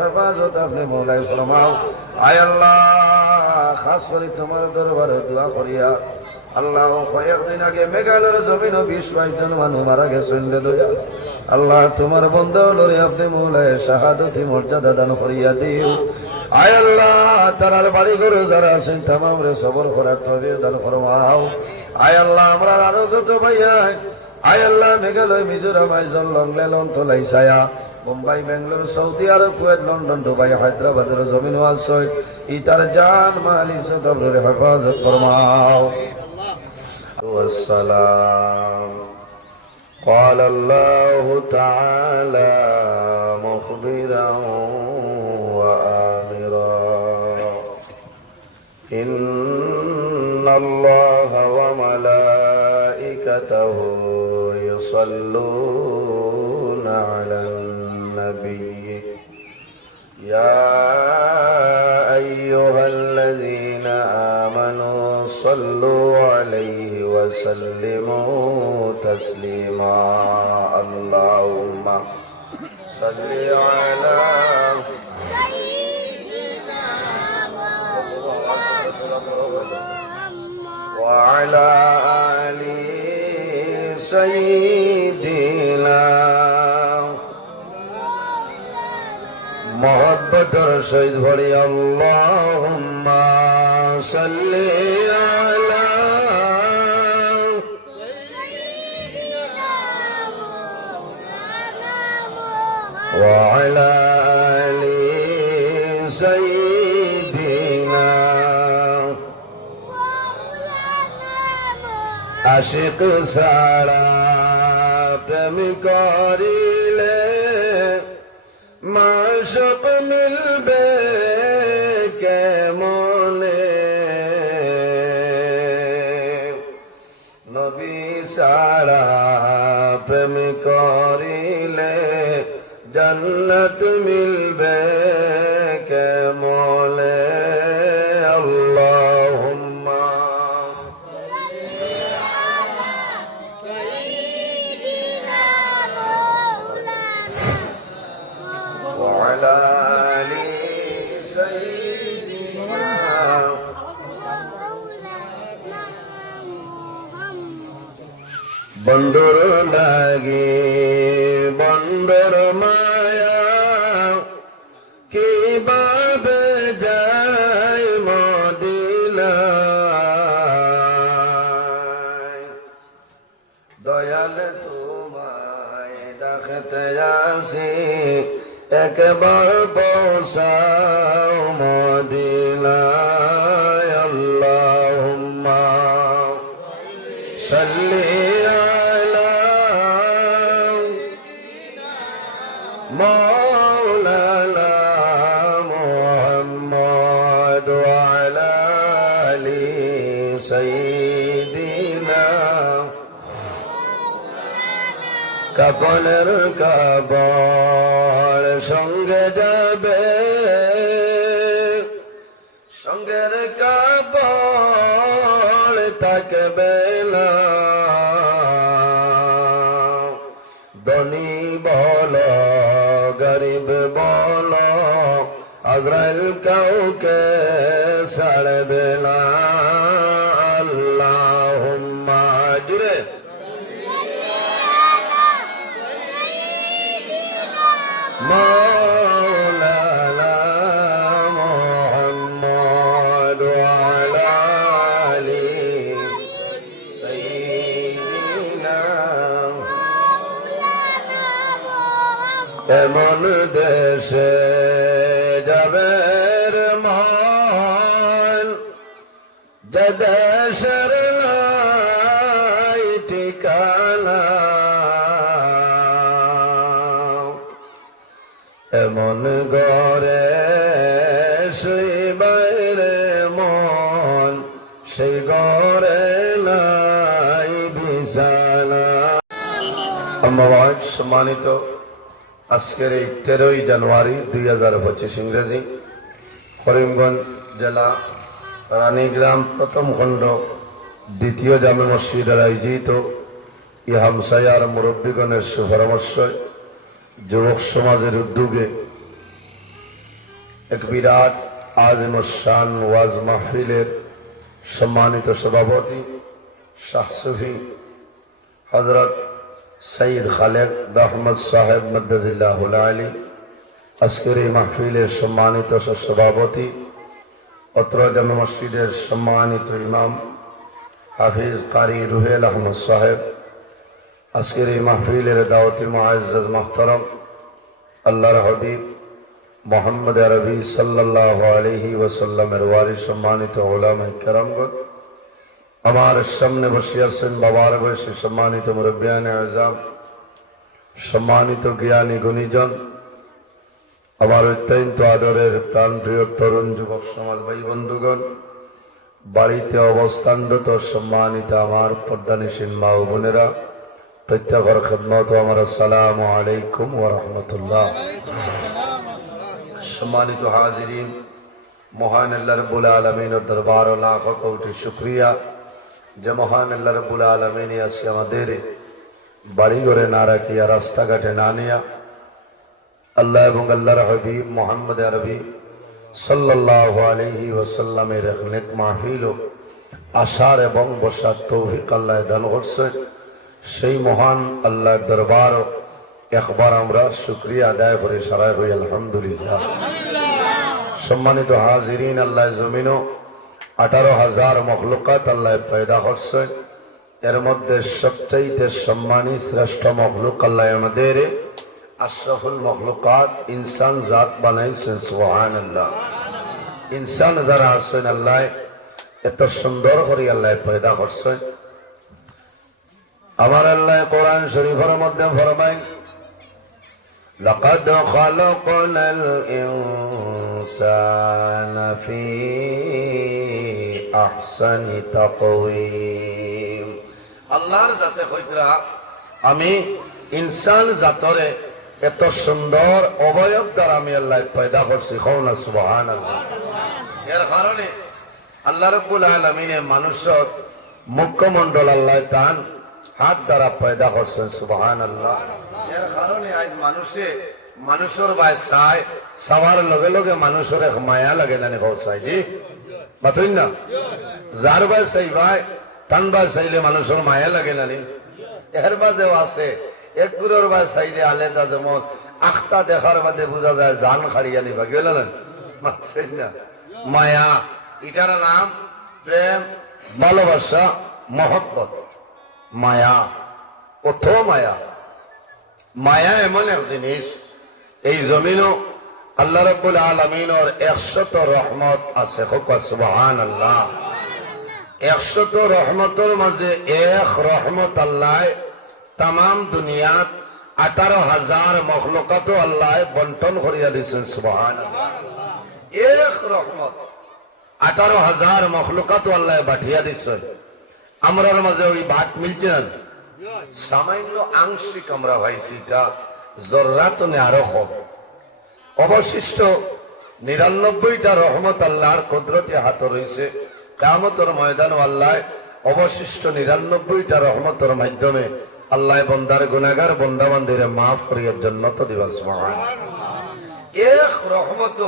হেফাজত আপনি মৌলাই ফরমাও। আয় আল্লাহ, খাস করে তোমার দরবারে দোয়া করিয়া আল্লাহ, কয়েকদিন আগে মেঘালয়ের জমিন 20-22 জন মানুষ মারা গেছেন রে দয়াল। আল্লাহ, তোমার বন্ধ লরে আপনি মৌলাই শাহাদতি মর্যাদা দান করিয়া দিও। আয় আল্লাহ, তারার বাড়ি ঘরে যারা আছেন তামাম রে সবর করার তৌফিক দান ফরমাও। আয় আল্লাহ, আমরা আরো যত ভাইয়া আয় আল্লাহ, মেঘালয়, মিজোরাম, আইজল, লংলেলং, তোলাইছায়া, মুম্বাই, বেঙ্গালুর, সৌদি আরব, কুয়েত, লন্ডন, দুবাই, হায়দ্রাবাদের জমিন ওয়াসয় ইতার জান মাল ইজ্জত আবরুর হেফাজত ফরমাও। والسلام قال الله تعالى مخبرا وآمرا إن الله وملائكته يصلون على النبي يا أيها الذين آمنوا صلوا عليه وسلموا تسليما اللهم صل على وعلى آل سيدنا मोहब्बतर सहित भरी अल्लाहुम्मा सल्ली अला व अला आलि सय्यिदिना आशिक सारा प्रेम करिले माशक मिलबे केमने नबी सारा प्रेम करिले जन्नत मिलबे केमने अल्लाहुम्मा وعلى آل سيدنا बंदर लागे बंदर माया की बाब जाय मदिना दयाल तुम्हारे देखते आसी एक बार पहुँचाओ मदीनाय अल्लाहुम्मा सल्ली अला मौलाना मुहम्मद व अला आलि सय्यिदिना কাপনের কাপড় সঙ্গে যাবে সঙ্গের কাপড় থাকবে না ধনী বল গরিব বল আজরাইল কাউকে ছাড়বে না আল্লাহুম্মা জুরে مولانا محمد وعلى آل سيدنا এমন দেশে যাবে মন যে দেশের নাই ঠিকানা এমন ঘরে সেই বাইরে মন সেই ঘরে নাই বিছানা। সম্মানিত, আজকের এই 13ই জানুয়ারি 2025 ইংরেজি করিমগঞ্জ জেলা রানীগ্রাম প্রথম খণ্ড দ্বিতীয় জামে মসজিদের আয়োজিত ই হামসায়ার মুরব্বীগণের সুপরামর্শ যুবক সমাজের উদ্যোগে এক বিরাট আযিমুশ-শান ওয়াজ মাহফিলের সম্মানিত সভাপতি শাহ সুফি হযরত সৈয়দ খালেদ আহমদ সাহেব মাদ্দাজিল্লাহুল আলী, আজকের এই মাহফিলের সম্মানিত সভাপতি, অত্র জামে মসজিদের সম্মানিত ইমাম হাফিজ কারি রুহেল আহমদ সাহেব, আজকের এই মাহফিলের দাওয়াতি মুআজ্জাজ মুহতারাম আল্লাহর হাবিব মুহাম্মদ আরবি সাল্লাল্লাহু আলাইহি ওয়াসাল্লামের ওয়ারিস সম্মানিত উলামায়ে কেরামগণ, আমার সামনে বসে আছেন বাবার বয়সী সম্মানিত মুরব্বিয়ানে আযম, সম্মানিত জ্ঞানী গুণীজন, আমার অত্যন্ত আদরের প্রাণপ্রিয় তরুণ যুবক সমাজ ভাই বন্ধুগণ, বাড়িতে অবস্থানরত সম্মানিত আমার পর্দানিসীন মা ও বোনেরা, প্রত্যেকের খিদমত আমার আসসালামু আলাইকুম ওয়া রাহমাতুল্লাহ। সম্মানিত হাজিরিন, মহান আল্লাহ রাব্বুল আলামিনের দরবার লাখ কোটি শুকরিয়া যে মহান আল্লাহ রাব্বুল আলামিন আছে আমাদের বাড়ি ঘরে না রাখিয়া রাস্তাঘাটে না নিয়া আল্লাহ এবং আল্লাহর হাবিব মুহাম্মদ আরবি সাল্লাল্লাহু আলাইহি ওয়াসাল্লামের নেক মাহফিল আসার এবং বসার তৌফিক আল্লাহ দান করছেন। সেই মহান আল্লাহর দরবার একবার আমরা শুকরিয়া আদায় করে সারাই হই আলহামদুলিল্লাহ। সম্মানিত হাজিরিন, আল্লাহ জমিনও 18,000 মখলুকাত আল্লাহ পয়দা করছেন। এর মধ্যে সবচাইতে সম্মানী শ্রেষ্ঠ মখলুক আল্লাহ আমাদের আশরাফুল মখলুকাত ইনসান জাত বানাইছেন। সুবহানাল্লাহ। ইনসান যারা আছেন আল্লাহ এত সুন্দর করে আল্লাহ পয়দা করছেন। আমার আল্লাহ কোরআন শরীফের মধ্যে ফরমায়, লাকাদ খালাকনাল ইনসানা ফি আহসানি তাকওয়িম। আল্লাহর জাতে কইতরা আমি ইনসান জাতরে এত সুন্দর অবয়ব দ্বারা আমি আল্লাহ পয়দা করছি। কওনা সুবহানাল্লাহ। এর কারণে আল্লাহ রাব্বুল আলামিনে মানুষের মুখমণ্ডল আল্লাহ তান হাত দ্বারা পয়দা করছেন। সুবহানাল্লাহ। এর কারণে আজ মানুষের ভাই চাই চাওয়ার লগে লগে মানুষের এক মায়া লাগে না চাই জি মাথুন না। যার ভাই চাই ভাই তান ভাই চাইলে মানুষের মায়া লাগে না নি। এর বাজেও আছে এক গুরুর ভাই চাইলে আলেদা, যেমন আখতা দেখার বাদে বোঝা যায় জান খাড়িয়া নিবা গেলেন মাথুন না। মায়া এটার নাম প্রেম, ভালোবাসা, মহব্বত। মায়া অথ মায়া, মায়া এমন এক জিনিস, এই জমিনও আল্লাহ রাব্বুল আলামিনের 100 রহমত আছে। সুবহানাল্লাহ। 100 রহমতের মাঝে এক রহমত আল্লাহ তাম দুনিয়াত 18,000 মখলুকাত আল্লাহ বন্টন করিয়া দিয়েছেন। সুবহানাল্লাহ। এক রহমত 18,000 মখলুকাত আল্লাহ বাঠিয়া দিয়েছেন। আমরার মাঝে ওই ভাট মিলছে না, সামান্য আংশিক আমরা ভাইছি, তা জর্রাতনে আরো কম। অবশিষ্ট 99টা রহমত আল্লাহর কুদরতি হাত রয়েছে। কিয়ামতের ময়দানে আল্লাহ অবশিষ্ট 99টা রহমতের মাধ্যমে আল্লাহ বন্দার গুনাহগার বন্দাবান্দির মাফ করিয়া জান্নাত দিবা। সুবহানাল্লাহ। এক রহমত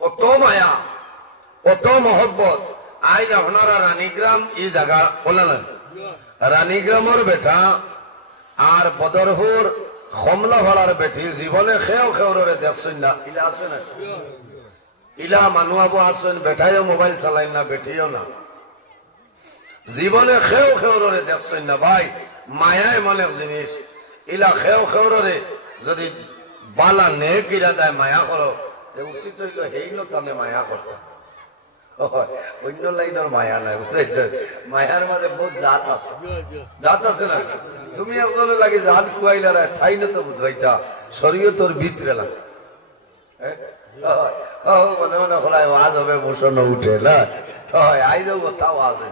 অত মায়া, অত মহব্বত। আজ আপনারা রানীগ্রাম এই জায়গা বললেন, রানীগ্রামের বেটা আর বদরপুর কমলা ভাড়ার বেটি জীবনে খেও খেউরে দেখছেন না। ইলা আছে না, ইলা মানুয়াবো আছেন, বেটাইও মোবাইল চালাই না, বেটিও না। জীবনে খেও খেউরে দেখছেন না ভাই। মায়া এমন এক জিনিস, ইলা খেও খেউরে যদি বালা নেক ইলা দেয় মায়া করো, উচিত হইল হেইল তাহলে মায়া করতে। অন্য লাইনের মায়া নাই, বুঝতে মায়ার মাঝে বহুত জাত আছে, জাত আছে না। তুমি একজনে লাগে জাত খুয়াইলা থাই না তো বুঝাইতা শরীয়তর ভিতরে লাগে মনে মনে হলাই ওয়াজ হবে মোশন উঠে না। আইজও কোথাও আছে,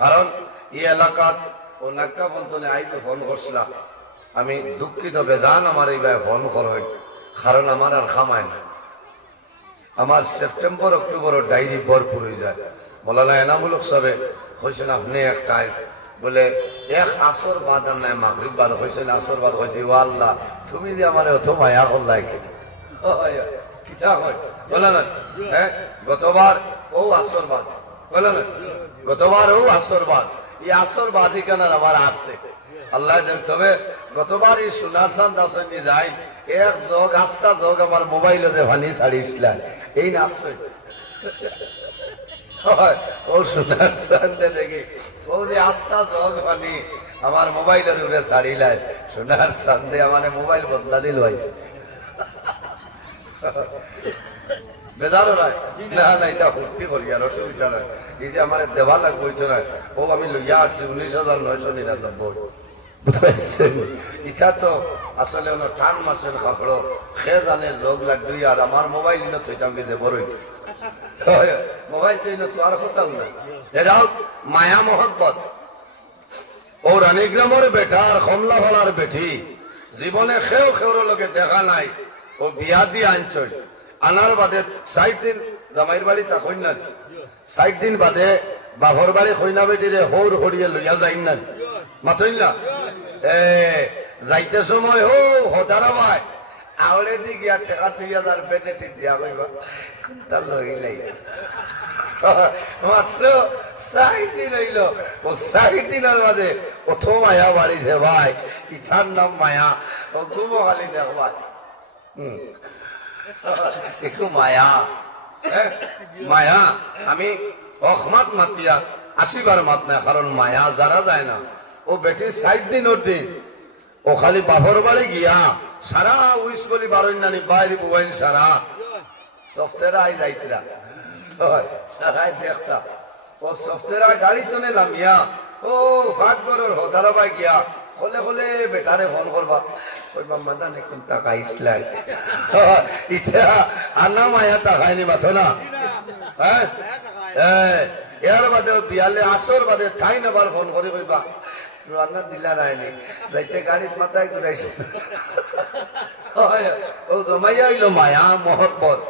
কারণ এই এলাকাত ও নাক্কা বন্তনে আইজে ফোন করছিলাম। আমি দুঃখিত বেজান আমার এই ভাই ফোন করেন, কারণ আমার আর খামায় না। আমার সেপ্টেম্বর অক্টোবর ডায়েরি ভরপুর হয়ে যায়। মৌলানা এনামুল হক সাহেব হয়েছেন আপনি এক টাইম বলে এক আসর বাদ আর নাই, মাগরিব বাদ হয়েছেন, আসর বাদ হয়েছে। ও আল্লাহ, তুমি যে আমার অত মায়া করলাই কিতা হয় বলে না হ্যাঁ গতবার ও আসরবাদ বলে না গতবার ও আসরবাদ এই আসরবাদ এখানে আমার আসছে আল্লাহ তবে গতবার এই সোনার চাঁদ আসেনি যাই এক যোগ আস্তা যোগ আমার মোবাইলে যে ভানি ছাড়িয়েছিলাম এই নাচছে ও সোনার চাঁদে দেখি ও যে আস্তা যোগ ভানি আমার মোবাইলের উপরে ছাড়িলাই সোনার চাঁদে আমার মোবাইল বদলালি লইছে বেজারও নাই না না এটা ভর্তি করি আর অসুবিধা নাই এই যে আমার দেওয়া লাগবে না ও আমি লইয়া আসছি 19,999 বুঝতে ইচ্ছা তো আসলে টান মাসের কাপড় সে জানে যোগ লাগবে আর আমার মোবাইল ইনো থইতাম কি যে বড়ই মোবাইল তো ইনো তো আর হতাম না এরাও মায়া মহব্বত ও রানীগ্রামের বেটা আর কমলা ভালার বেটি জীবনে খেও খেওর লোকে দেখা নাই ও বিয়া দিয়ে আনছই আনার বাদে 60 দিন জামাইর বাড়ি তা কই না 60 দিন বাদে বাঘর বাড়ি কইনা বেটিরে হৌর হরিয়ে লইয়া যাই না মাথইল না যাইতে সময় হো হদারা ভাই আওলে দি গিয়া টাকা 2000 বেনেটি দিয়া কইবা কোনটা লইলাই মাত্র 60 দিন হইল ও 60 দিনের মাঝে প্রথম মায়া বাড়িছে ভাই ইথার নাম মায়া ও খুব খালি দেখবা একটু মায়া মায়া আমি অহমাত মাতিয়া 80 বার মাত না কারণ মায়া যারা যায় না ও বেটির 60 দিন ওর দিন ও খালি বাপর বাড়ি গিয়া সারা উইস বলি বারোই নানি বাইরে বুবাইন সারা সফটওয়্যার আই যাইতরা সারাই দেখতা ও সফটওয়্যার গাড়ি তো নিলাম ইয়া ও ফাঁক গরর হদারা বাই গিয়া হলে হলে বেটারে ফোন করবা কইবা মাদানে কোন টাকা ইসলাই ইচ্ছা আনা মায়া টাকায়নি মাথো না হ্যাঁ এর বাদে বিয়ালে আসর বাদে ঠাই নেবার ফোন করে কইবা রান্না দিলা রায়নি যাইতে গাড়ির মাথায় ঘুরাইছে ও জমাইয়া হইল মায়া মহব্বত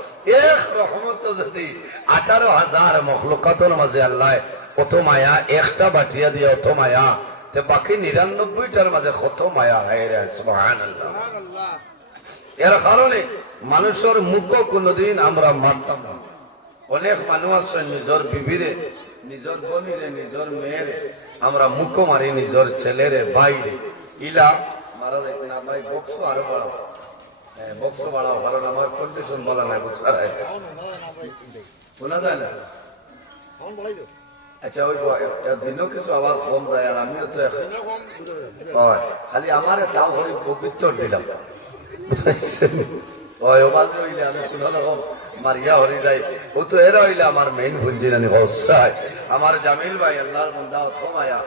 এক রহমত যদি 18,000 মখলুকাতের মাঝে আল্লাহ অত মায়া একটা বাটিয়া দিয়ে অত মায়া তে বাকি 99টার মাঝে কত মায়া হয় রে সুবহানাল্লাহ এর কারণে মানুষের মুখ কোনদিন আমরা মানতাম না অনেক মানুষ আছে নিজের বিবিরে নিজের বোনিরে নিজের মেয়েরে আমরা মুখ মারি নিজের ছেলেরে বাইরে ইলা মারা যায় না ভাই বক্স আরো বাড়াও বক্স বাড়াও কারণ আমার কন্ডিশন বলা নাই বুঝা আছে শোনা যায় না আচ্ছা ওই দিনও কিছু আবার কম যায় আর আমিও তো হয় খালি আমার তাও করে পবিত্র দিলাম বুঝাইছেন ওই ওবাজ হইলে আমি কোনো রকম মারিয়া হরি যাই ও তো এরা হইলে আমার মেইন ভুঞ্জি নানি হসায় আমার জামিল ভাই আল্লাহর বান্দা থমায়া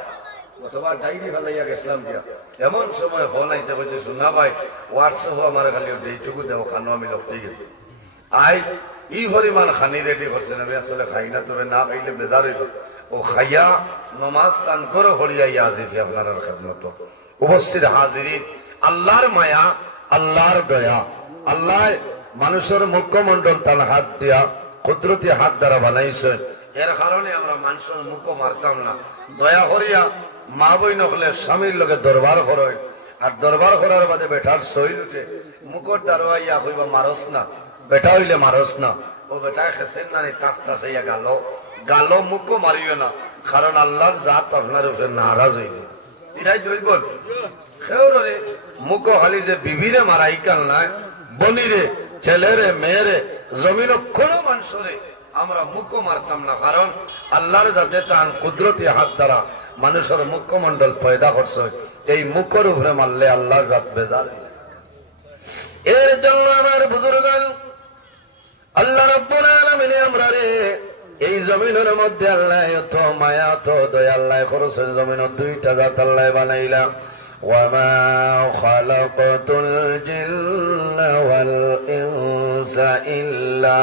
অথবা ডাইরি ফেলাইয়া গেছিলাম গিয়া এমন সময় ফোন আইছে কইছে শোনা ভাই হোয়াটসঅ্যাপ আমার খালি এইটুকু দেও খানো আমি লপটে গেছি আই ই পরিমাণ খানি রেডি করছেন আমি আসলে খাই না তবে না খাইলে বেজার হইল ও খাইয়া নমাজ তান করে হরিয়াইয়া আসিছি আপনার খেদমত উপস্থিত হাজিরিন আল্লাহর মায়া আল্লাহর দয়া আল্লাহ মানুষের মুখমন্ডল তার হাত দিয়া কুদরতি হাত দ্বারা বানাইছে এর কারণে আমরা মানুষের মুখ মারতাম না দয়া করিয়া মা বই নহলে স্বামীর লগে দরবার করয় আর দরবার করার বাদে বেটার শৈল উঠে মুখর দারোয়াইয়া হইবা মারস না বেটা হইলে মারস না ও বেটা খেসেন না তাকটা সাইয়া গালো গালো মুখ মারিও না কারণ আল্লাহর জাত আপনার উপরে নারাজ হয়েছে এটাই ধরব সেওরে মুখ হালি যে বিবিরে মারাই কাল নাই বলিরে ছেলেরে মেয়েরে জমিন কোনো মানুষরে আমরা মুখ মারতাম না কারণ আল্লাহর যাতে তান কুদরতি হাত দ্বারা মানুষের মুখমন্ডল পয়দা করছে এই মুখের উপরে মারলে আল্লাহর জাত বেজার এর জন্য আমার বুজুর্গ আল্লাহ রাব্বুল আলামিন আমরা রে এই জমিনের মধ্যে আল্লাহ এত মায়া তো দয়া আল্লাহ করেছেন জমিনের দুইটা জাত আল্লাহ বানাইলা وما خلقت الجن والإنس إلا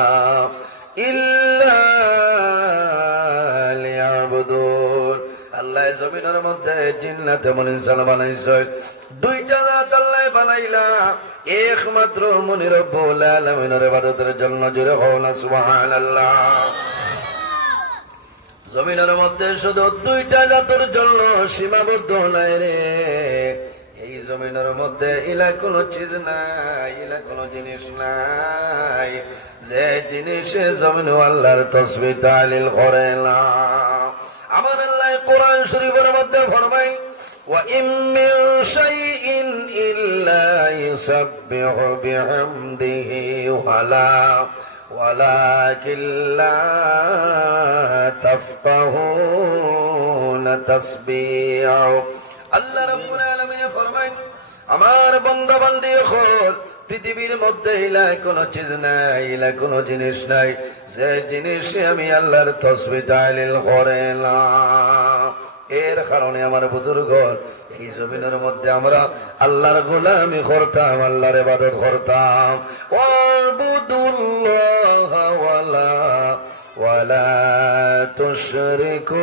ليعبدون আল্লাহ জমিনের মধ্যে জিন্নাত এবং ইনসান বানাইছেন দুইটা জাত আল্লাহ বানাইলা একমাত্র মুনি রব্বুল আলামিনের ইবাদতের জন্য জোরে হও না সুবহানাল্লাহ জমিনের মধ্যে শুধু দুইটা জাতের জন্য সীমাবদ্ধ নাই রে এই জমিনের মধ্যে ইলা কোনো চিজ নাই ইলা কোনো জিনিস নাই জিনিসে জমিন আল্লাহর তাসবিহ তাহলিল করে না। আমার আল্লাহ কোরআন শরীফের মধ্যে ফরমায় وَإِن مِّن شَيْءٍ إِلَّا يُسَبِّحُ بِحَمْدِهِ وَلَكِن لَّا تَفْقَهُونَ تَسْبِيحَهُ আল্লাহ রাব্বুল আলামিন ফরমায় আমার বান্দা বান্দি হল পৃথিবীর মধ্যে ইলা কোনো চিজ নাই, ইলা কোনো জিনিস নাই যে জিনিসে আমি আল্লাহর তাসবিহ তাহলিল করে না। এর কারণে আমার বুজুর্গ এই জমিনের মধ্যে আমরা আল্লাহর গোলামি করতাম, আল্লাহর ইবাদত করতাম। ওয়াবুদুল্লাহ ওয়ালা তুশরিকু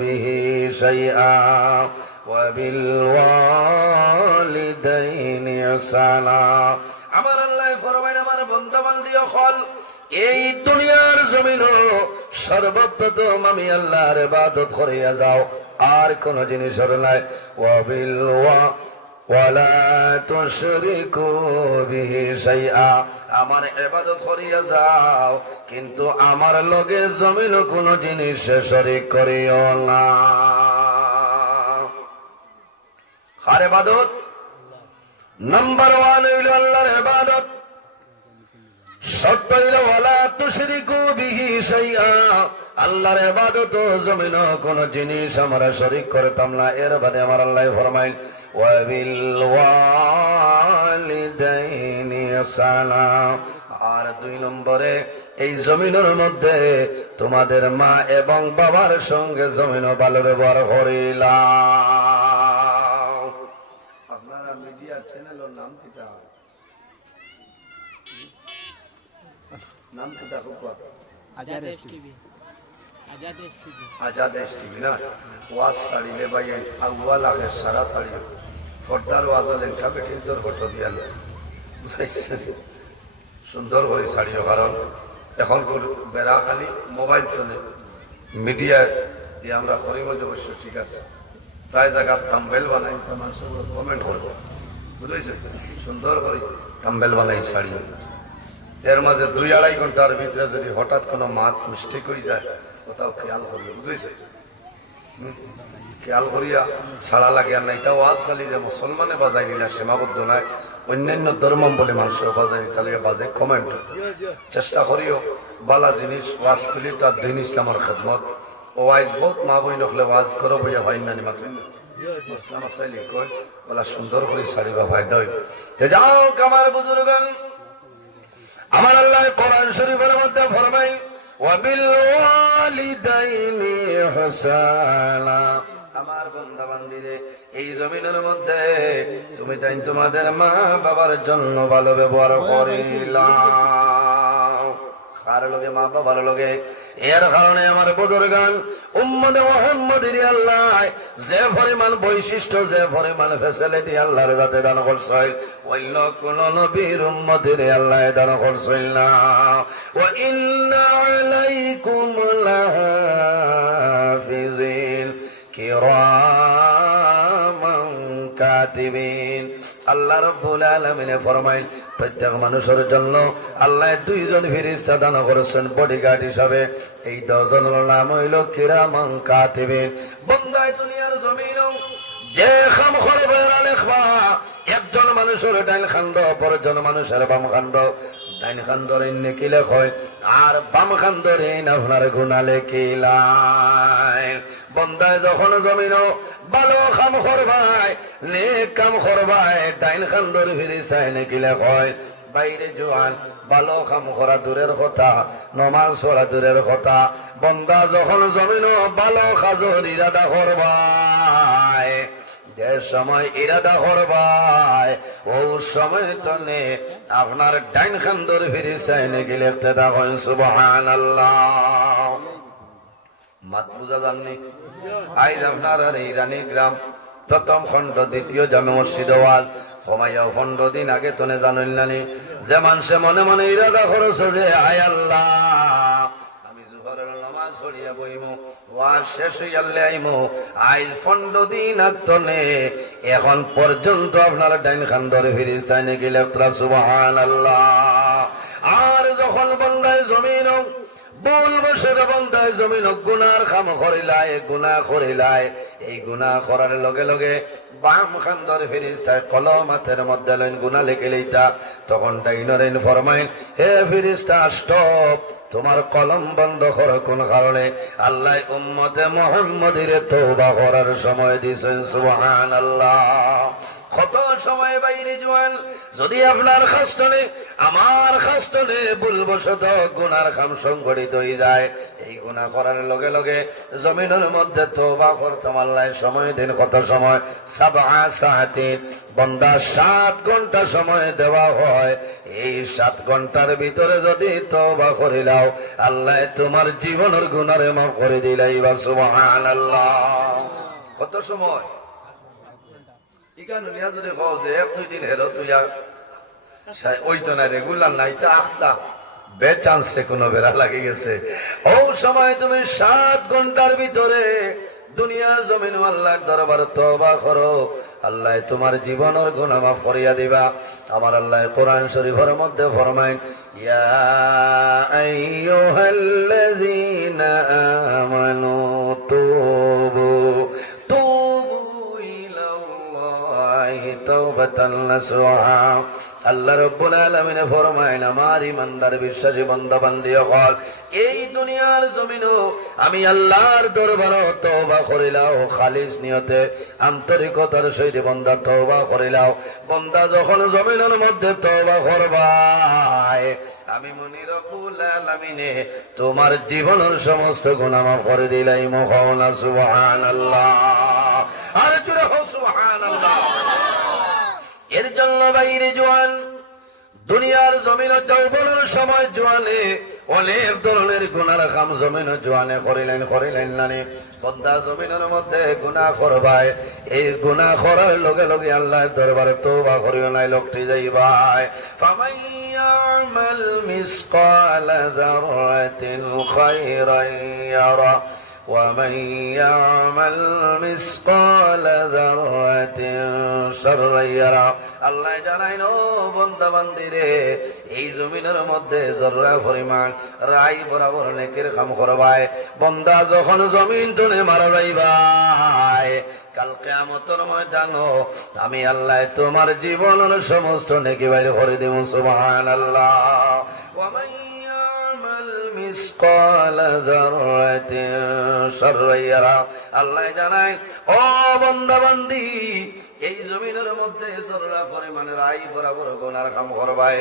বিহি শাইআ ওয়া বিল ওয়ালিদাইনি ইহসানা। আমার আল্লাহ ফরমায় আমার বান্দা বান্দি হল এই দুনিয়ার জমিন সর্বপ্রথম আমি আল্লাহর ইবাদত করিয়া যাও, আর কোন জিনিস নাই। ওয়াবিল ওয়ালা তুশরিকু বিহি শাইআ, আমার ইবাদত করিয়া যাও কিন্তু আমার লগে জমিন কোন জিনিস শরীক করিও না। কার ইবাদত? নাম্বার 1 হইল আল্লাহর ইবাদত। শর্ত হইল ওয়ালা তুশরিকু বিহি শাইআ, আল্লাহর ইবাদত জমিন কোন জিনিস আমরা শরীক করতাম না। এর বাদে আমার আল্লাহ ফরমাইল ওয়া বিল ওয়ালিদাইনি ইহসানা, আর 2 নম্বরে এই জমিনের মধ্যে তোমাদের মা এবং বাবার সঙ্গে জমিন ভালো ব্যবহার করিলাম। আপনারা মিডিয়া চ্যানেলের নাম কিটা? নাম কিটা কোয়া? আজাদ এস টিভি না? ওয়াজ সাড়িলে ভাই আউয়াল আগে সারা সাড়ি ফর্দার ওয়াজ লেখা বেঠিন তোর ফটো দিয়াল বুঝাইছে সুন্দর করে সাড়িও, কারণ এখন বেড়া খালি মোবাইল তোলে মিডিয়া আমরা করি মধ্যে অবশ্য ঠিক আছে, প্রায় জায়গা থাম্বেল বানাই মানুষের কমেন্ট করবো বুঝেছে, সুন্দর করে থাম্বেল বানাই সাড়িও। এর মাঝে 2-2.5 ঘন্টার ভিতরে যদি হঠাৎ কোনো মাত মিস্টেক হয়ে যায় কোথাও খেয়াল করিও বুঝেছে, খেয়াল করিয়া ছাড়া লাগে আর নাই। তাও আজকালি যে মুসলমানে বাজাই নিলা সীমাবদ্ধ নাই, অন্যান্য ধর্ম বলে মানুষ বাজাই তাহলে বাজে কমেন্ট। চেষ্টা করিও বালা জিনিস ওয়াজ তুলি তার দিন ইসলামের খেদমত ওয়াইজ বহুত মা বই নকলে ওয়াজ করো বইয়া ভাই নানি মাত্র ইসলাম আসাইলি কয় বলা সুন্দর করে সারিবা ফায়দা হইব। যাও আমার বুজুর্গ, আমার আল্লাহ কোরআন শরীফের মধ্যে ফরমাইল ওয়া বিল ওয়ালিদাইনি ইহসানা, আমার বান্দা বান্দীরে এই জমিনের মধ্যে তুমি তাই তোমাদের মা বাবার জন্য ভালো ব্যবহার করিলা। কার লগে? মা বাবার লগে। এর কারণে আমার বুজুর্গান উম্মতে মুহাম্মদের আল্লাহ যে পরিমাণ বৈশিষ্ট্য, যে পরিমাণ ফ্যাসিলিটি আল্লাহর যাতে দান করছেন অন্য কোন নবীর উম্মতের আল্লাহ দান করছেন না। ওয়া ইন্না আলাইকুম লাহাফিজিন কিরামান কাতিবিন। আল্লাহ রাব্বুল আলামিন ফরমাইল প্রত্যেক মানুষের জন্য আল্লাহ 2 জন ফেরেশতা দান করেছেন বডিগার্ড হিসাবে। এই 10 জনের নাম হইল কিরামান কাতিবিন। বান্দায় দুনিয়ার জমিনও যে খাম করবে লেখবা, একজন মানুষের ডাইন খান্দ, অপরজন মানুষের বাম খান্দ। ডাইন খান্দরে নেকি লেখয় আর বাম খান্দরে আপনার গুণা লেখিলাই। বন্দায় যখন জমিনও ভালো কাম করবাই, নেক কাম করবাই, ডাইন খান্দর ফিরিস্তায় নেকি লেখয়। বাইরে জোয়ান ভালো কাম করা দূরের কথা, নমাজ পড়া দূরের কথা, বন্দা যখন জমিনও ভালো কাজের ইরাদা করবাই, যে সময় ইরাদা করবাই ও সময় তনে আপনার ডাইন খান্দর ফিরিস্তায় নেকি লিখতে থাকেন সুবহানাল্লাহ। মাত বুঝা যাননি? আইজ আপনার আর এই রানী গ্রাম প্রথম খণ্ড দ্বিতীয় জামে মসজিদ ওয়াজ কমাইয়া 15 দিন আগে তনে জানিলানি যে মানুষে মনে মনে ইরাদা করেছে যে আয় আল্লাহ আমি জোহরের নামাজ পড়িয়া বইমু, ওয়াজ শেষ হইয়ালে আইমু। আইজ 15 দিন আগতনে এখন পর্যন্ত আপনার ডাইন খান ধরে ফিরিস্তায় নাকি লেখরা সুবহানাল্লাহ। আর যখন ভুল বসে বন্দায় জমিন গুনার কাম করিলায়, গুনাহ করিলায়। এই গুনাহ করার লগে লগে বাম খান্দর ফেরেশতায় কলম হাতের মধ্যে লইন গুনাহ লিখে লইতা। তখন ডাইনরেন ফরমাইন, হে ফেরেশতা স্টপ, তোমার কলম বন্ধ করো। কোন কারণে? আল্লাহ উম্মতে মুহাম্মাদের তওবা করার সময় দিয়েছেন। সুবহানাল্লাহ। কত সময় বাইরে জোয়ান, যদি আপনার খাস্তনে আমার খাস্তনে ভুলবশত গুনার কাম সংঘটিত হয়ে যায়, এই গুনাহ করার লগে লগে জমিনের মধ্যে তওবা করতাম আল্লাহ সময় দিন। কত সময়? 7 সাআতিন। বান্দা 7 ঘন্টা সময় দেওয়া হয়। এই 7 ঘন্টার ভিতরে যদি তওবা করিলাও, আল্লাহ তোমার জীবনের গুনারে মাফ করে দিলাইবা। সুবহানাল্লাহ। কত সময়? ইকান নিয়া যদি কও যে 1-2 দিন হেরো তুইয়া ওই তো না রেগুলার নাই, তা আখতা বেচান্সে কোনো বেড়া লাগে গেছে। ও সময় তুমি 7 ঘন্টার ভিতরে দুনিয়ার জমিন আল্লাহর দরবারে তওবা করো, আল্লাহ তোমার জীবনের গুনাহ মাফ করিয়া দিবা। আমার আল্লাহ কোরআন শরীফের মধ্যে ফরমায়, ইয়া আইয়ুহাল্লাযীনা আমানু তুবু তাওবাতান নাসুহা। আল্লাহ রাব্বুল আলামিন ফরমায়েন, আমার ইমানদার বিশ্বাসী বান্দা বান্দি হল, এই দুনিয়ার জমিনও আমি আল্লাহর দরবারে তওবা করিলাও, খালিস নিয়তে আন্তরিকতার সহিত বান্দা তওবা করিলাও। বান্দা যখন জমিনের মধ্যে তওবা করবাই, আমি মনি রব্বুল আলামিনে তোমার জীবনের সমস্ত গুনাহ মাফ করে দিলাই। মহনা সুবহানাল্লাহ। আর জোরে হও সুবহানাল্লাহ। এর জন্য বাইরে জোয়ান, দুনিয়ার জমিন যৌবনের সময় জোয়ানে অনেক ধরনের গুনার কাম জমিন জোয়ানে করিলেন নানি। বন্দা জমিনের মধ্যে গুনাহ করবাই, এই গুনাহ করার লগে লগে আল্লাহর দরবারে তওবা করিও নাই লোকটি যাইবাই। ফামান ইয়ামাল মিসকালা যাররাতিন খায়রান ইয়ারা ومن يعمل مثقال ذرة شرا يرى। আল্লাহ জানাইন, ও বান্দা বান্দিরে, এই জমিনের মধ্যে জররা পরিমাণ রাই বরাবর নেকের কাম করবাই। বান্দা যখন জমিন তুলে মারা যাইবাই, কাল কিয়ামতের ময়দানে আমি আল্লাহ তোমার জীবনের সমস্ত নেকি বাইর করে দেব। সুবহানাল্লাহ। ওয়া মান মিসকালা যাররাতিন শাররা ইয়ারা। আল্লাহ জানায়, ও বান্দা বান্দি, এই জমিনের মধ্যে জররা পরিমাণের আই বরাবর গুনার কাম করবাই।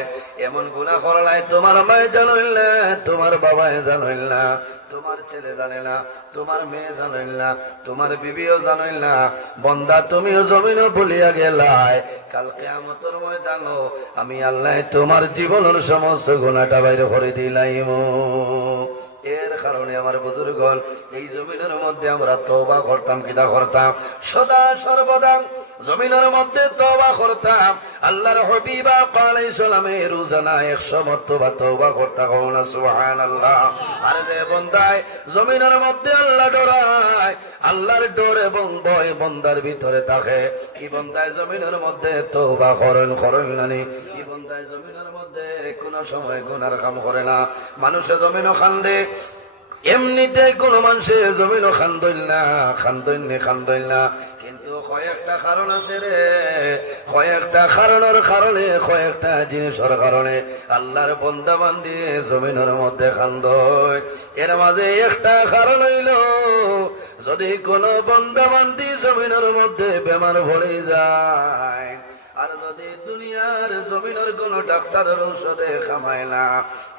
এমন গুনাহ করলাই তোমার মায়ে জানেন না, তোমার বাবায় জানেন না, তোমার ছেলে জানে না, তোমার মেয়ে জানেন না, তোমার বিবিও জানেন না। বান্দা তুমিও জমিনও ভুলিয়া গেলাই, কাল কিয়ামতের ময়দানে আমি আল্লাহ তোমার জীবনের সমস্ত গুনাহটা বাইরে করে দিলাম। এর কারণে আমার বুজুর্গণ, এই জমিনের মধ্যে আমরা তওবা করতাম, কিদা করতাম? সদা সর্বদা জমিনের মধ্যে তওবা করতাম। আল্লাহর হাবিব আলাইহিস সালামের রোজানা 100 মর্তবা তওবা করতে কও না সুবহানাল্লাহ। আর যে বান্দায় জমিনের মধ্যে আল্লাহ ডরায়, আল্লাহর ডর এবং ভয় বান্দার ভিতরে থাকে, এই বান্দায় জমিনের মধ্যে তওবা করেন নানি। এই বান্দায় জমিনের মধ্যে কোন সময় গুনার কাম করে না। মানুষে জমিনও খান্দে, এমনিতে কোন মানুষে জমিনও খান্দইল না, কিন্তু কয়েকটা কারণ আছে রে, কয়েকটা কারণের কারণে, কয়েকটা জিনিসের কারণে আল্লাহর বান্দা বান্দি জমিনের মধ্যে খান্দয়। এর মাঝে একটা কারণ হইল, যদি কোন বান্দা বান্দি জমিনের মধ্যে বেমার পড়ে যায়, আর যদি দুনিয়ার জমিনের কোন ডাক্তারের ঔষধে খামায় না,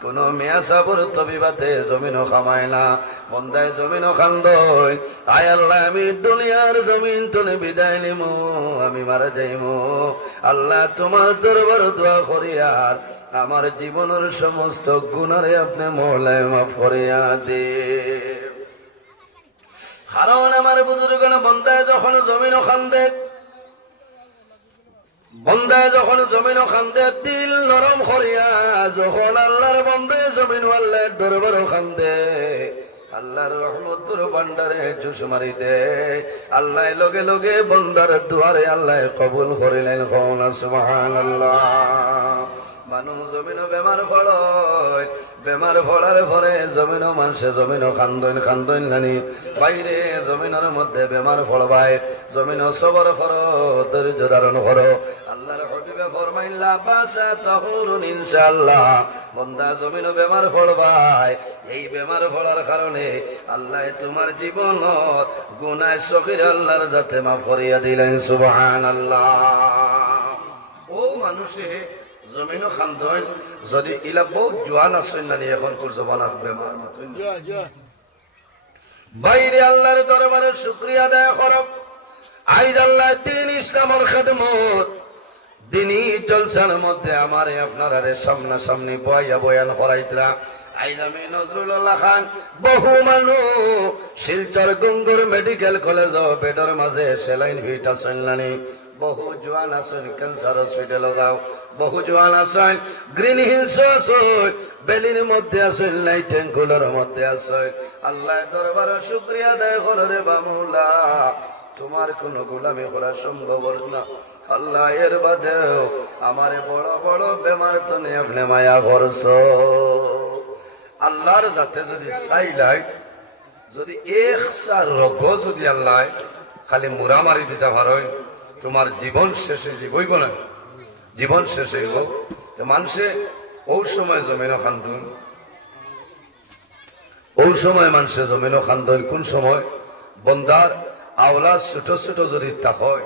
কোন মেয়া সাবর তবিবাতে জমিনও খামায় না, বন্দায় জমিনও খান্দয়, আয় আল্লাহ আমি দুনিয়ার জমিন তুলে বিদায় নিমু, আমি মারা যাইমু। আল্লাহ তোমার দরবার দোয়া করি, আর আমার জীবনের সমস্ত গুনারে আপনি মওলায় মাফ করিয়া দে। কারণ আমার বুজুর্গণ, বন্দায় যখন জমিনও খান্দে, বন্দায় যখন জমিন খান্দে দিল নরম করিয়া, যখন আল্লাহর বন্দায় জমিন আল্লাহর দরবার খান্দে, আল্লাহর রহমতের ভান্ডারে জুস মারি দে, আল্লাহ লগে লগে বন্দার দুয়ারে আল্লাহ কবুল করিলেন। কওনা সুবহানাল্লাহ। মানুষ জমিন বেমার পড়য়, বেমার পড়ার পরে জমিনও মানুষে জমিনও খান্দইন নানি বাইরে জমিনের মধ্যে বেমার পড়বায় জমিনও সবর করো ধৈর্য ধারণ করো আল্লাহর হবিবে ফরমাইলা বাসা তাহুরুন ইনশাআল্লাহ বান্দা জমিনও বেমার পড়বায় এই বেমার পড়ার কারণে আল্লাহ তোমার জীবন গুনাহ সগীর আল্লাহর যাতে মাফ করিয়া দিলেন সুবহানাল্লাহ ও মানুষে জমিনও খান্দইন যদি ইলা বহুত জোয়ান আসেন না এখন তোর জবানাত বেমার মতন বাইরে আল্লাহর দরবারে শুকরিয়া আদায় করো আইজ আল্লাহ দিন ইসলামের খেদমত দিনই জলসার মধ্যে আমারে আপনারা সামনাসামনি বয়ান করাইতরা আইজ আমি নজরুল্লাহ খান বহু মানুষ শিলচর গঙ্গুর মেডিকেল কলেজ বেডর মাঝে সেলাইন ভিট আসেন নানি বহু জোয়ান আসেন ক্যান্সার হসপিটালে যাও বহু জোয়ান আসেন গ্রিন হিলস আসেন বেলির মধ্যে আসেন নাইটেঙ্গুলার মধ্যে আসেন আল্লাহর দরবারে শুকরিয়া আদায় করো রে বামুলা তোমার কোন গোলামি করা সম্ভব না আল্লাহ এর বাদেও আমারে বড় বড় বেমার তো নিয়ে আপনি মায়া করছো আল্লাহর যাতে যদি চাইলাই যদি একটা রোগ যদি আল্লাহ খালি মুরা মারি দিতে পারো তোমার জীবন শেষ হয়ে যাবই না জীবন শেষ হইব তো মানুষে ও সময় জমিনও খান্দুন ও সময় মানুষে জমিনও খান্দুন কোন সময় বন্দার আওলা ছোট ছোট যদি তা হয়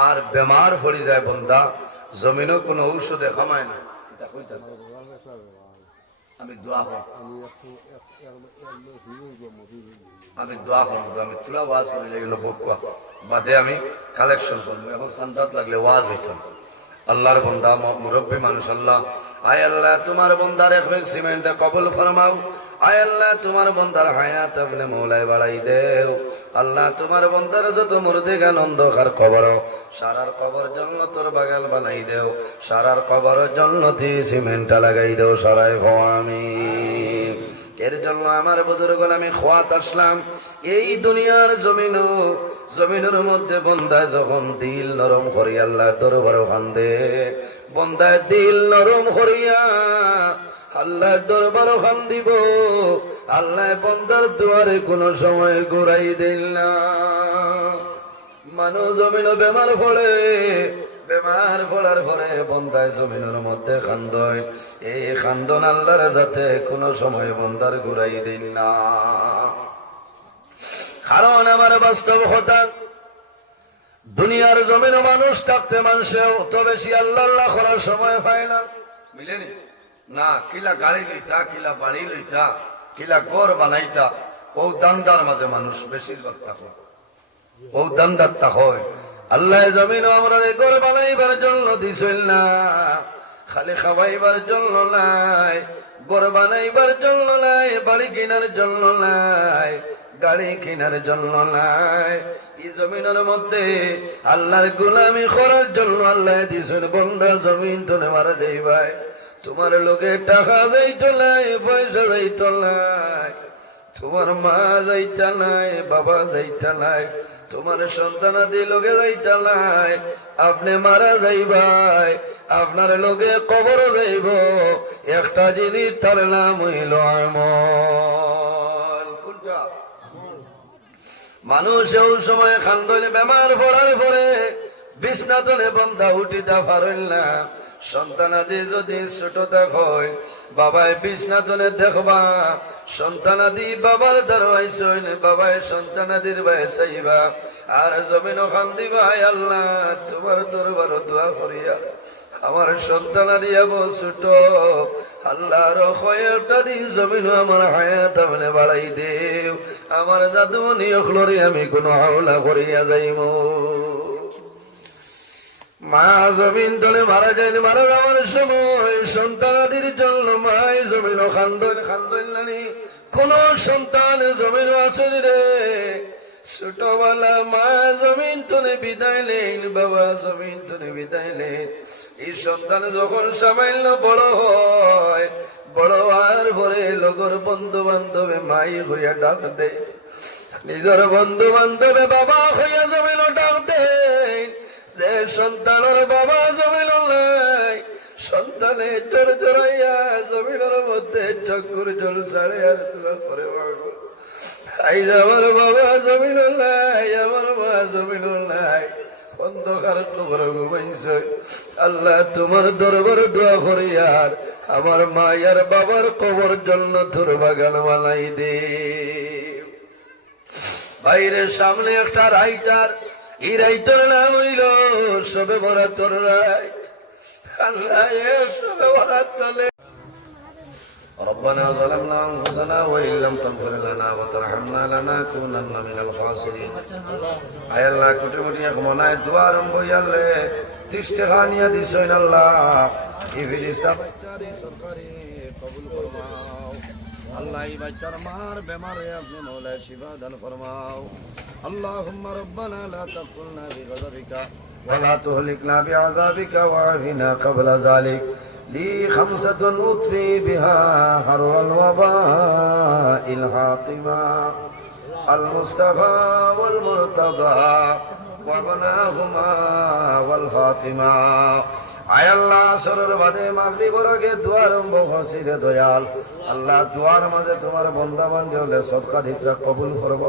আর বেমার পড়ে যায় বন্দা জমিনও কোনো ঔষধে খামায় না আমি দোয়া আমি দোয়া করবো আমি তুলা ওয়াজ করে এগুলো বকুয়া বাদে আমি কালেকশন করবো এখন সান্দাত লাগলে ওয়াজ হইতাম আল্লাহর বন্দা মুরব্বী মানুষ আল্লাহ আয় আল্লাহ তোমার বন্দার এক ব্যাগ সিমেন্টে কবুল ফরমাও আয় আল্লাহ তোমার বন্দার হায়াত আপনি মৌলায় বাড়াই দেও আল্লাহ তোমার বন্দার যত মুর্দিগান অন্ধকার কবর সারার কবর জান্নাতের বাগাল বানাই দেও সারার কবর জান্নাতি সিমেন্টটা লাগাই দেও সারাই আমিন এর জন্য আমার বুজুর্গ আমি খোয়াত আসলাম এই দুনিয়ার জমিনের মধ্যে বন্দায় যখন দিল নরম করিয়া আল্লাহ দরবারে খান্দে বন্দায় দিল নরম করিয়া আল্লাহ দরবারে খান্দিব আল্লাহ বন্দার দুয়ারে কোন সময় ঘুরাই দিল না মানুষ জমিনও বেমার পড়ে বেমার পড়ার পরে বন্দায় জমিনের মধ্যে খান্দয় এই খান্দন আল্লাহর যাতে কোন সময় বন্দার ঘুরাই দিন না কারণ আমার বাস্তব কথা দুনিয়ার জমিনে মানুষ থাকতে মানুষে অত বেশি আল্লাহ আল্লাহ করার সময় পায় না মিলেনি না কিলা গাড়ি লইতা কিলা বাড়ি লইতা কিলা ঘর বানাইতা ও দান্দার মাঝে মানুষ বেশিরভাগ থাকে ও দান্দার তা হয় আল্লাহ জমিন আমরা ঘর বানাইবার জন্য দিছিল না খালি খাওয়াইবার জন্য নাই ঘর বানাইবার জন্য নাই বাড়ি কেনার জন্য নাই গাড়ি কেনার জন্য নাই এই জমিনের মধ্যে আল্লাহর গোলামি করার জন্য আল্লাহ দিছেন বন্দা জমিন তোনে মারা যাইবাই তোমার লোকে টাকা যাইতো নাই পয়সা যাইতো নাই তোমার মা যাইতা নাই বাবা যাইতা নাই তোমার সন্তানাদি লোকে যাইতা নাই আপনি মারা যাইবাই আপনার লোকে কবর যাইব একটা জিনিস তার নাম হইল আমল কোনটা মানুষ ওই সময় খান্দনে বেমার পড়ার পরে বিছনাতলে বন্ধা উঠিতা পারেন না সন্তানাদি যদি ছোট হয় বাবায় বিছনাতলে দেখবা সন্তানাদি বাবার দাঁড়াইছেন বাবায় সন্তানাদির বাই চাইবা আর জমিন খান্দিবা আল্লাহ তোমার দরবার দোয়া করিয়া আমার সন্তানাদি আবো ছোট আল্লাহর খয়টা দি জমিন আমার হায়াত আমলে বাড়াই দেও আমার জাদু নিয়খলরে আমি কোনো হাওলা করিয়া যাইম মা জমিন তলে মারা যায়নি মারা যাওয়ার সময় সন্তানাদির জন্য মায় জমিন খান্দনি কোন সন্তান জমিন আসেনি রে ছোটবেলা মা জমিন তলে বিদায় লেন বাবা জমিন তলে বিদায় লেন এই সন্তান যখন সামান্য বড় হয় বড় হওয়ার পরে লগর বন্ধু বান্ধবে মাই হইয়া ডাক দে নিজের বন্ধু বান্ধবে বাবা হইয়া জমিন ডাক দেয় যে সন্তানের বাবা জমিন নাই সন্তানে জোর জোরাইয়া জমিনের মধ্যে চক্কর জল ছাড়ে আর দোয়া করে মাগো আইজ আমার বাবা জমিন নাই, আমার মা জমিন নাই, অন্ধকার কবর ঘুমাইছে। আল্লাহ তোমার দরবার দোয়া করি আর আমার মায়ের বাবার কবর জন্নতুর বাগান বানাই দে। বাইরের সামনে একটা রাইটার, এই রাইটার নাম হইল সবে বরাতর রাইট। আল্লাহ সবে বরাত তলে ربنا ظلمنا أنفسنا وإن لم تغفر لنا وترحمنا لنكونن من الخاسرين আয় আল্লাহ কোটি কোটি এক মনায় দোয়া আরম্ভ হইয়ালে তিষ্টেখানিয়া দিছেন আল্লাহ এই ফিরিস্তা বাচ্চারে সরকারি কবুল ফরমাও আল্লাহ। এই বাচ্চার মার বেমারে আপনি মৌলা শিফা দান ফরমাও। আল্লাহুম্মা রব্বানা লা তাকুলনা বিগযবিকা ওয়ালা তুহলিকনা বিআযাবিকা ওয়া'ফিনা ক্বাবলা যালিক لي خمسة أطفي بها حر الوباء الحاطمة المصطفى والمرتضى وابناهما والفاطمة আয় আল্লাহ আসরের বাদে মাগরিবের আগে দোয়া আরম্ভ করছি রে দয়াল। আল্লাহ দোয়ার মাঝে তোমার বান্দা বান্দি হলে সদকা দিতরা কবুল করব।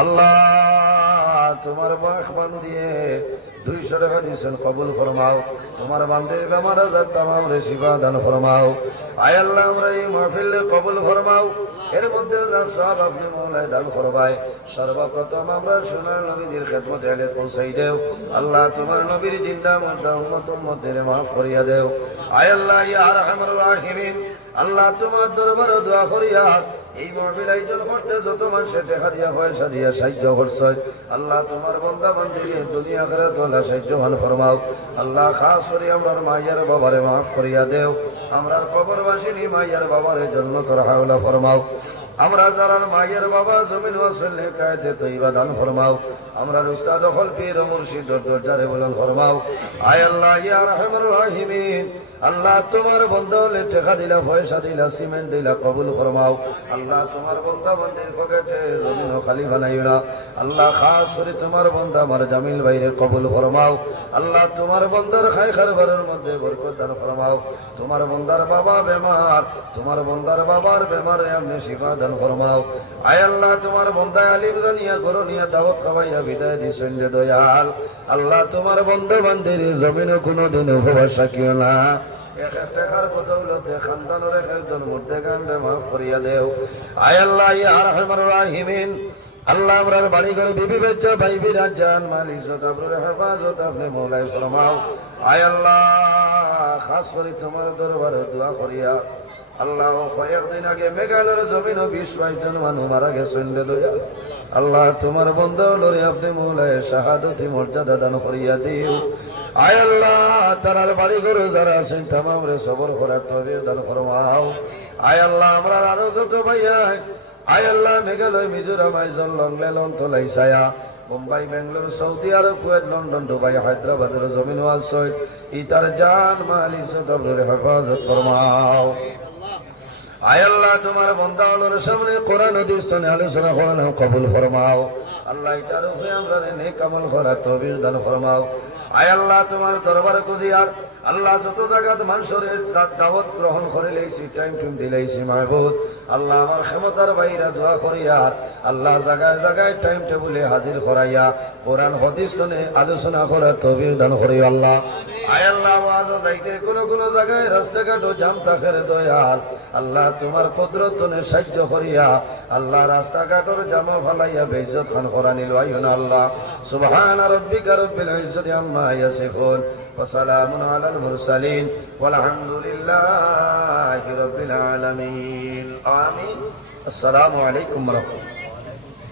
আল্লাহ তোমার বাহবান দিয়ে 200 টাকা দিয়েছেন কবুল ফরমাও। তোমার বান্দির বেমার আজার তামাম রে শিফা দান ফরমাও। আয় আল্লাহ আমরা এই মাহফিলে কবুল ফরমাও। এর মধ্যে যা সব আপনি মৌলায় দান করবাই। সর্বপ্রথম আমরা সোনার নবীজির খেদমতে এলে পৌঁছাই দেও। আল্লাহ তোমার নবীর জিন্দা মুর্দা উম্মতের মধ্যে মাফ করিয়া দেও। আয় আল্লাহ ইয়া আরহামুর রাহিমিন, আল্লাহ তোমার দরবারে দোয়া করিয়া এই মাহফিল আয়োজন করতে যত মানুষের টাকা দিয়া পয়সা দিয়া সাহায্য করছে আল্লাহ তোমার বান্দা বান্দিকে দুনিয়া আখিরাত ওয়ালা সাহায্যবান ফরমাও। আল্লাহ খাস করে আমরার মাইয়ার বাবারে মাফ করিয়া দেও। আমরার কবরবাসিনী মাইয়ার বাবারে জান্নাতুল হাওলা ফরমাও। আমরা যারা মায়ের বাবা জমিন ওয়াসলে কায়দে তৈবা দান ফরমাও। আমরা উস্তাদ হল পীর মুর্শিদ দরজারে বলেন ফরমাও। আয় আল্লাহ ইয়া আরহামুর রাহিমিন, আল্লাহ তোমার বান্দা হলে টাকা দিলা পয়সা দিলা সিমেন্ট দিলা কবুল ফরমাও। আল্লাহ তোমার বান্দা বান্দির পকেটে জমিন খালি বানাইও না। আল্লাহ খাস করে তোমার বান্দা আমার জামিল ভাইরে কবুল ফরমাও। আল্লাহ তোমার বান্দার খাই খারবারের মধ্যে বরকত দান ফরমাও। তোমার বান্দার বাবা বেমার, তোমার বান্দার বাবার বেমারে আপনি শিফা দান ফরমাও। আয় আল্লাহ তোমার বান্দা আলিম জানিয়া গরনিয়া দাওয়াত খাওয়াইয়া বিদায় দিছেন রে দয়াল। আল্লাহ তোমার বান্দা বান্দির জমিনে কোনোদিন উপবাস রাখিও না। এক টাকার বদৌলতে খানদানের একজন মুর্দেগানরে মাফ করিয়া দেও। আয় আল্লাহ ইয়া আরহামুর রাহিমিন, আল্লাহ আমরার বাড়ি ঘরে বিবি বাচ্চা ভাই বিরাজ জান মাল ইজ্জত আপনার হেফাজত আপনি মৌলাই ফরমাও। আয় আল্লাহ খাস করে তোমার দরবারে দোয়া করিয়া আল্লাহ কয়েকদিন আগে মেঘালয়ের জমিন 20-22 জন মানুষ মারা গেছেন রে দয়াল। আল্লাহ তোমার বন্ধ লরে আপনি মৌলায় শাহাদতি মর্যাদা দান করিয়া দিও। আয় আল্লাহ তারার বাড়ি ঘরে যারা আছেন তামাম রে সবর করার তৌফিক দান ফরমাও। আয় আল্লাহ আমরা আরো যত ভাইয়া আয় আল্লাহ Meghalaya Mizoram Aizawl লংলেলং তোলাইছায়া Mumbai Bengaluru Saudi Arab Kuwait London Dubai হায়দ্রাবাদের জমিন ওয়াসই ইতার জান মাল ইজ্জত আপনার হেফাজত ফরমাও। আয় আল্লাহ তোমার বান্দা আলোর সামনে কোরআন হাদিস শুনে আলোচনা করেন কবুল ফরমাও। আল্লাহ এটার উপরে আমরা নেক আমল করার তৌফিক দান ফরমাও। আয় আল্লাহ তোমার দরবারে কুজিয়ার আল্লাহ যত জায়গাত মানুষের দাওয়াত গ্রহণ করে লইছি টাইম দিলাইছি মাহবুব আল্লাহ আমার ক্ষমতার বাইরা দোয়া করিয়ার আল্লাহ জায়গায় জায়গায় টাইম টেবিলে হাজির করাইয়া কোরআন হাদিস শুনে আলোচনা করার তৌফিক দান করিও আল্লাহ। আয় আল্লাহ ওয়াজ যাইতে কোন জায়গায় রাস্তাঘাটও জাম থাকে রে দয়াল। আল্লাহ তোমার কুদরতনে সাহায্য করিয়া আল্লাহ রাস্তাঘাটর জামা ফালাইয়া বেইজ্জত খান করা নিল আইও না আল্লাহ। সুবহান রাব্বিকা রব্বিল ইজ্জতি আম্মা ইয়াসিফুন ওয়া সালামুন আলাল মুরসালিন ওয়ালহামদুলিল্লাহি রাব্বিল আলামিন। আমিন। আসসালামু আলাইকুম ওয়া রাহমাতুল্লাহ।